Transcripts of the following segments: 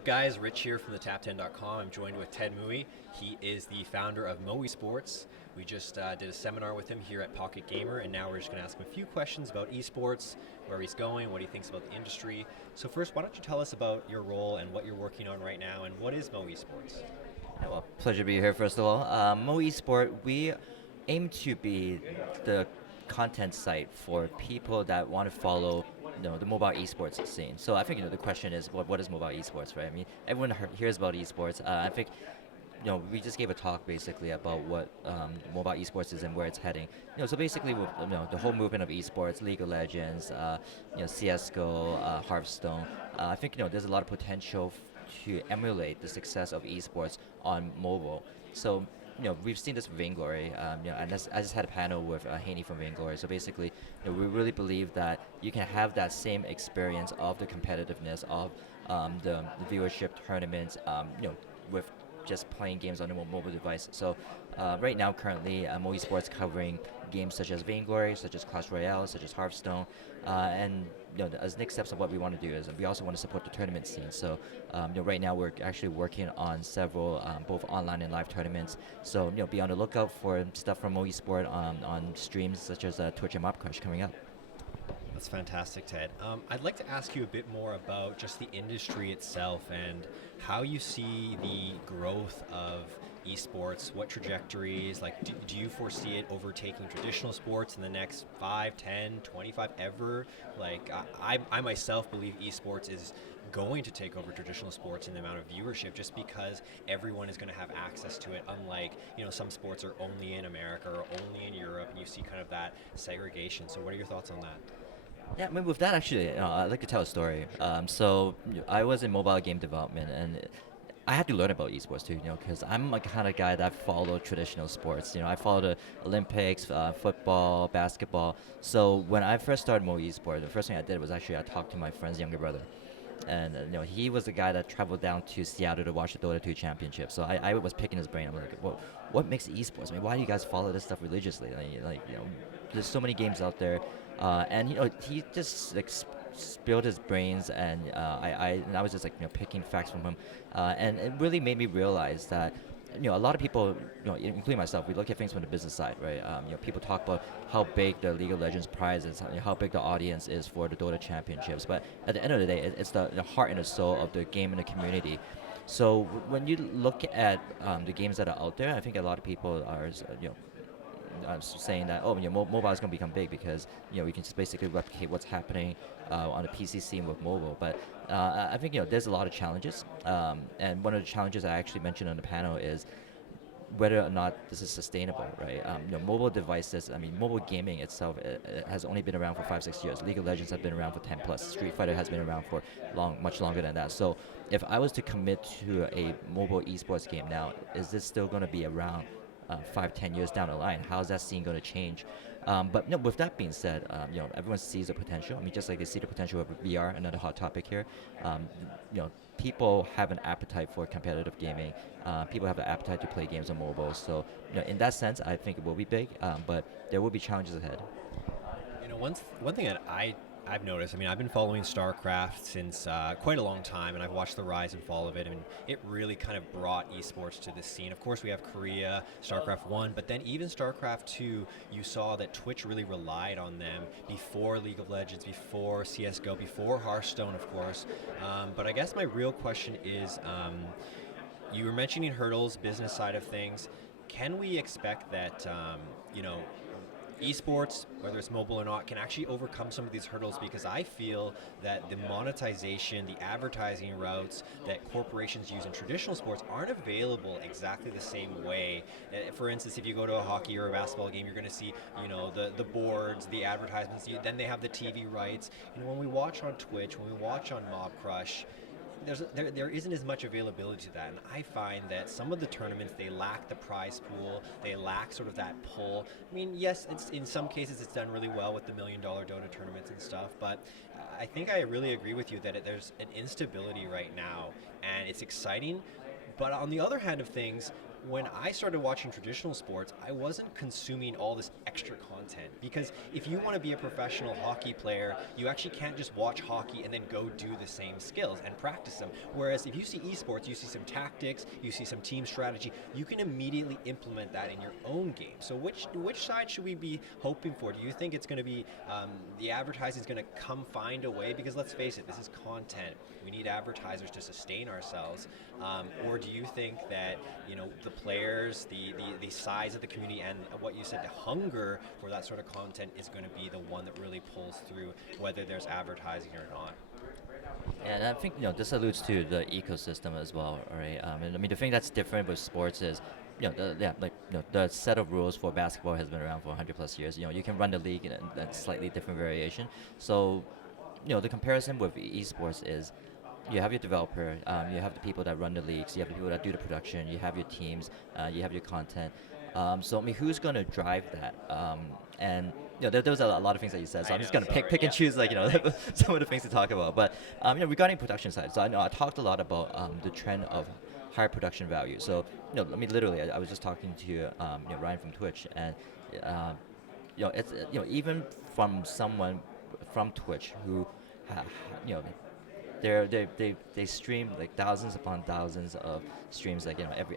up, guys? Rich here from the TAPTEN.com. I'm joined with Ted Mui. He is the founder of MoEsport. We just did a seminar with him here at Pocket Gamer, and now we're just going to ask him a few questions about esports, where he's going, what he thinks about the industry. So first, why don't you tell us about your role and what you're working on right now, and what is MoEsports? Yeah, well, pleasure to be here, first of all. MoEsport, we aim to be the content site for people that want to follow the mobile esports scene. So I think the question is, what is mobile esports, right? I mean, everyone hears about esports. I think we just gave a talk basically about what mobile esports is and where it's heading. So basically, with the whole movement of esports, League of Legends, CS:GO, Hearthstone. I think there's a lot of potential to emulate the success of esports on mobile. So we've seen this with Vainglory, and I just had a panel with Haney from Vainglory. So basically, we really believe that you can have that same experience of the competitiveness of the viewership tournaments, with just playing games on a mobile device. So right now, currently, Moe Sports covering games such as Vainglory, such as Clash Royale, such as Hearthstone, and as next steps of what we want to do is we also want to support the tournament scene. So right now we're actually working on several both online and live tournaments. So be on the lookout for stuff from Moe Sport on streams such as Twitch and Mobcrush coming up. That's fantastic, Ted. I'd like to ask you a bit more about just the industry itself and how you see the growth of esports, what trajectories, like do you foresee it overtaking traditional sports in the next 5, 10, 25, ever? Like I myself believe esports is going to take over traditional sports in the amount of viewership just because everyone is going to have access to it, unlike some sports are only in America or only in Europe, and you see kind of that segregation. So what are your thoughts on that? Yeah, I mean, with that actually, I'd like to tell a story. So I was in mobile game development, and I had to learn about esports too, because I'm a kind of guy that followed traditional sports. I followed the Olympics, football, basketball. So when I first started Mo Esport, the first thing I did was actually I talked to my friend's younger brother. And he was the guy that traveled down to Seattle to watch the Dota 2 championship. So I was picking his brain. I'm like, well, what makes esports? I mean, why do you guys follow this stuff religiously? There's so many games out there, and he just like spilled his brains, and I was just like picking facts from him, and it really made me realize that a lot of people, including myself, we look at things from the business side, right? People talk about how big the League of Legends prize is, how big the audience is for the Dota championships, but at the end of the day, it's the heart and the soul of the game and the community. So when you look at the games that are out there, I think a lot of people are, saying that mobile is going to become big because we can just basically replicate what's happening on the PC scene with mobile. But I think there's a lot of challenges, and one of the challenges I actually mentioned on the panel is whether or not this is sustainable, right? Mobile devices. I mean, mobile gaming itself it has only been around for 5-6 years. League of Legends have been around for 10 plus. Street Fighter has been around for much longer than that. So if I was to commit to a mobile esports game now, is this still going to be around 5-10 years down the line? How is that scene going to change? But with that being said, everyone sees the potential. I mean, just like they see the potential of VR, another hot topic here. People have an appetite for competitive gaming. People have the appetite to play games on mobile. So, in that sense, I think it will be big. But there will be challenges ahead. One thing that I've noticed, I mean, I've been following StarCraft since quite a long time, and I've watched the rise and fall of it, and it really kind of brought esports to the scene. Of course, we have Korea, StarCraft 1, but then even StarCraft 2, you saw that Twitch really relied on them before League of Legends, before CSGO, before Hearthstone, of course. But I guess my real question is, you were mentioning hurdles, business side of things. Can we expect that, esports, whether it's mobile or not, can actually overcome some of these hurdles? Because I feel that the monetization, the advertising routes that corporations use in traditional sports aren't available exactly the same way. For instance, if you go to a hockey or a basketball game, you're going to see, the boards, the advertisements. Then they have the TV rights. When we watch on Twitch, when we watch on Mobcrush, there isn't as much availability to that, and I find that some of the tournaments, they lack the prize pool, they lack sort of that pull. I mean, yes, it's in some cases it's done really well with the $1 million Dota tournaments and stuff, but I think I really agree with you that there's an instability right now, and it's exciting, but on the other hand of things, when I started watching traditional sports, I wasn't consuming all this extra content. Because if you want to be a professional hockey player, you actually can't just watch hockey and then go do the same skills and practice them. Whereas if you see esports, you see some tactics, you see some team strategy, you can immediately implement that in your own game. So which side should we be hoping for? Do you think it's going to be the advertising is going to come find a way? Because let's face it, this is content. We need advertisers to sustain ourselves. Or do you think that the players, the size of the community, and what you said, the hunger for that sort of content is going to be the one that really pulls through, whether there's advertising or not? And I think this alludes to the ecosystem as well, right? And I mean the thing that's different with sports is the set of rules for basketball has been around for 100 plus years. You can run the league in a slightly different variation. So the comparison with esports is you have your developer, you have the people that run the leagues, you have the people that do the production, you have your teams, you have your content. So I mean, who's going to drive that? And there was a lot of things that you said, so I'm just going to pick and choose some of the things to talk about. But regarding production side, so I know I talked a lot about the trend of higher production value. So I mean, literally, I was just talking to Ryan from Twitch, and it's even from someone from Twitch who they stream like thousands upon thousands of streams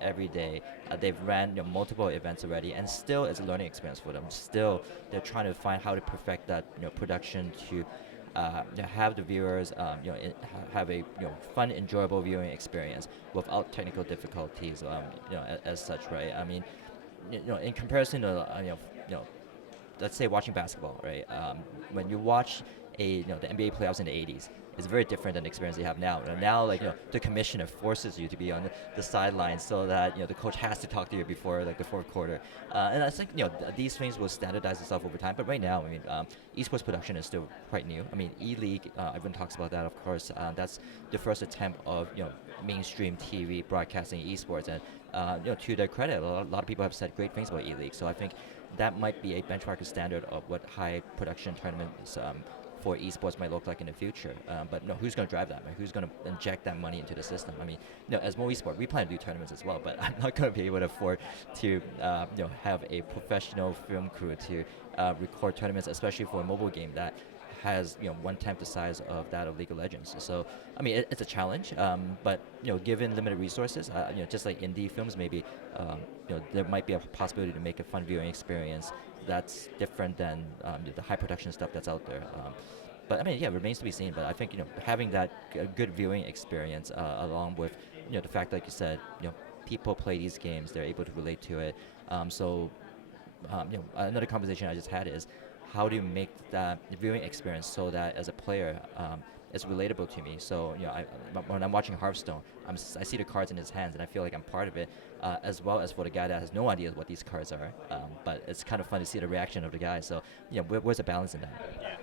every day. They've ran multiple events already, and still it's a learning experience for them. Still, they're trying to find how to perfect that production to have the viewers have a fun, enjoyable viewing experience without technical difficulties. As such, right? I mean, in comparison to let's say watching basketball, right? When you watch the NBA playoffs in the 80s, it's very different than the experience you have now. Now, the commissioner forces you to be on the sidelines so that the coach has to talk to you before the fourth quarter. And I think these things will standardize itself over time. But right now, I mean, esports production is still quite new. I mean, E-League, everyone talks about that, of course. That's the first attempt of mainstream TV broadcasting esports, and to their credit, a lot of people have said great things about E-League. So I think that might be a benchmark standard of what high production tournaments for esports might look like in the future. But who's going to drive that? Who's going to inject that money into the system? I mean, as MoEsport, we plan to do tournaments as well, but I'm not going to be able to afford to have a professional film crew to record tournaments, especially for a mobile game that has 1/10 the size of that of League of Legends. So I mean, it's a challenge, but given limited resources, just like indie films, maybe there might be a possibility to make a fun viewing experience that's different than the high production stuff that's out there. But I mean, yeah, it remains to be seen. But I think having that good viewing experience, along with the fact, like you said, people play these games, they're able to relate to it. Another conversation I just had is how do you make that viewing experience so that as a player, it's relatable to me. So when I'm watching Hearthstone, I see the cards in his hands and I feel like I'm part of it, as well as for the guy that has no idea what these cards are. But it's kind of fun to see the reaction of the guy. So where's the balance in that? Yeah.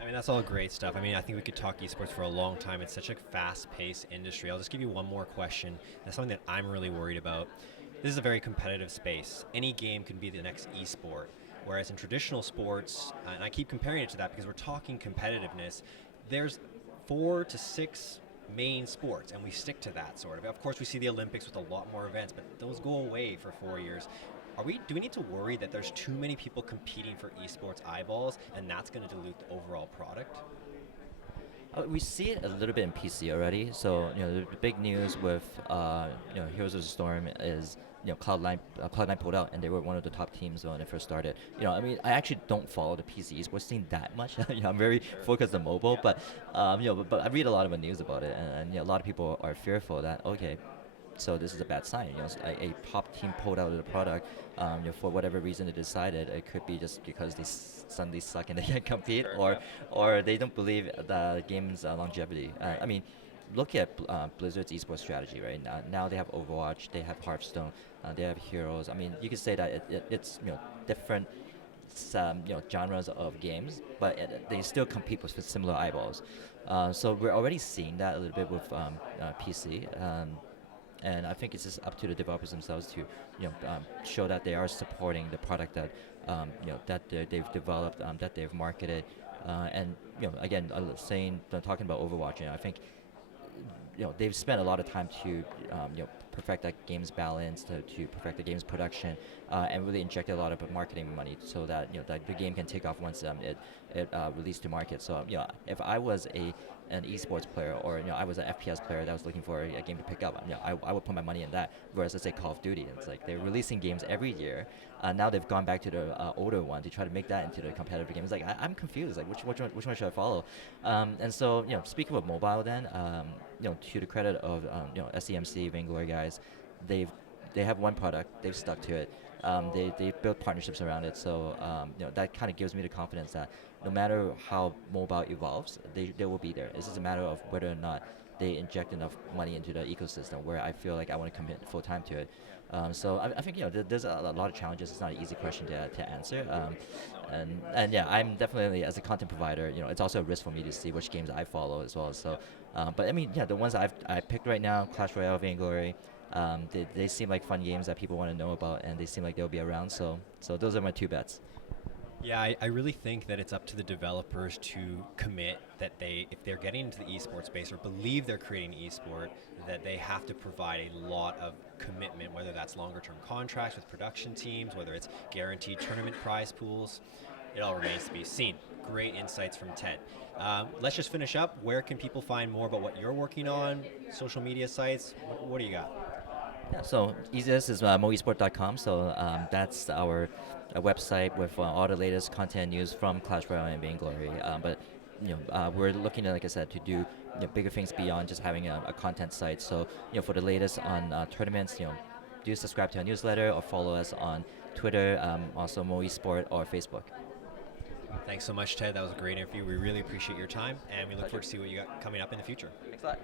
I mean, that's all great stuff. I mean, I think we could talk esports for a long time. It's such a fast-paced industry. I'll just give you one more question. That's something that I'm really worried about. This is a very competitive space. Any game can be the next esport. Whereas in traditional sports, and I keep comparing it to that because we're talking competitiveness, there's 4 to 6 main sports, and we stick to that sort of. Of course, we see the Olympics with a lot more events, but those go away for 4 years. Do we need to worry that there's too many people competing for esports eyeballs, and that's going to dilute the overall product? We see it a little bit in PC already. So the big news with Heroes of the Storm is Cloud9 pulled out, and they were one of the top teams when it first started. I mean, I actually don't follow the PC esports scene that much. I'm very focused on mobile, but but I read a lot of the news about it, and a lot of people are fearful that so this is a bad sign. A top team pulled out of the product for whatever reason they decided. It could be just because they suddenly suck and they can't compete, or they don't believe the game's longevity. I mean, look at Blizzard's esports strategy right now. Now they have Overwatch, they have Hearthstone, they have Heroes. I mean, you could say that it's different genres of games, but they still compete with similar eyeballs. So we're already seeing that a little bit with PC. And I think it's just up to the developers themselves to, show that they are supporting the product that, that they've developed, that they've marketed, and again, talking about Overwatch, I think they've spent a lot of time to perfect that game's balance, to perfect the game's production, and really injected a lot of marketing money so that that the game can take off once it released to market. So if I was an esports player, or I was an FPS player that was looking for a game to pick up, I would put my money in that. Whereas let's say Call of Duty, it's like they're releasing games every year. Now they've gone back to the older one to try to make that into the competitive game. It's like I'm confused. Like which one should I follow? And so speaking of mobile, then to the credit of SEMC Vainglory guys, they have one product. They've stuck to it. They built partnerships around it. So that kind of gives me the confidence that no matter how mobile evolves, they will be there. It's just a matter of whether or not they inject enough money into the ecosystem where I feel like I want to commit full time to it. So I think there's a lot of challenges. It's not an easy question to answer. And yeah, I'm definitely, as a content provider, it's also a risk for me to see which games I follow as well. So, but I mean, yeah, the ones I picked right now, Clash Royale, Vainglory, they seem like fun games that people want to know about, and they seem like they'll be around. So those are my two bets. Yeah, I really think that it's up to the developers to commit that if they're getting into the esports space or believe they're creating esport, that they have to provide a lot of commitment, whether that's longer term contracts with production teams, whether it's guaranteed tournament prize pools. It all remains to be seen. Great insights from Ted. Let's just finish up. Where can people find more about what you're working on? Social media sites? What do you got? Yeah, so easiest is moesport.com. So that's our website with all the latest content news from Clash Royale and Vainglory. But we're looking at, like I said, to do bigger things beyond just having a content site. So for the latest on tournaments, do subscribe to our newsletter or follow us on Twitter, also MoEsport or Facebook. Thanks so much, Ted. That was a great interview. We really appreciate your time, and we look forward to see what you got coming up in the future. Thanks a lot.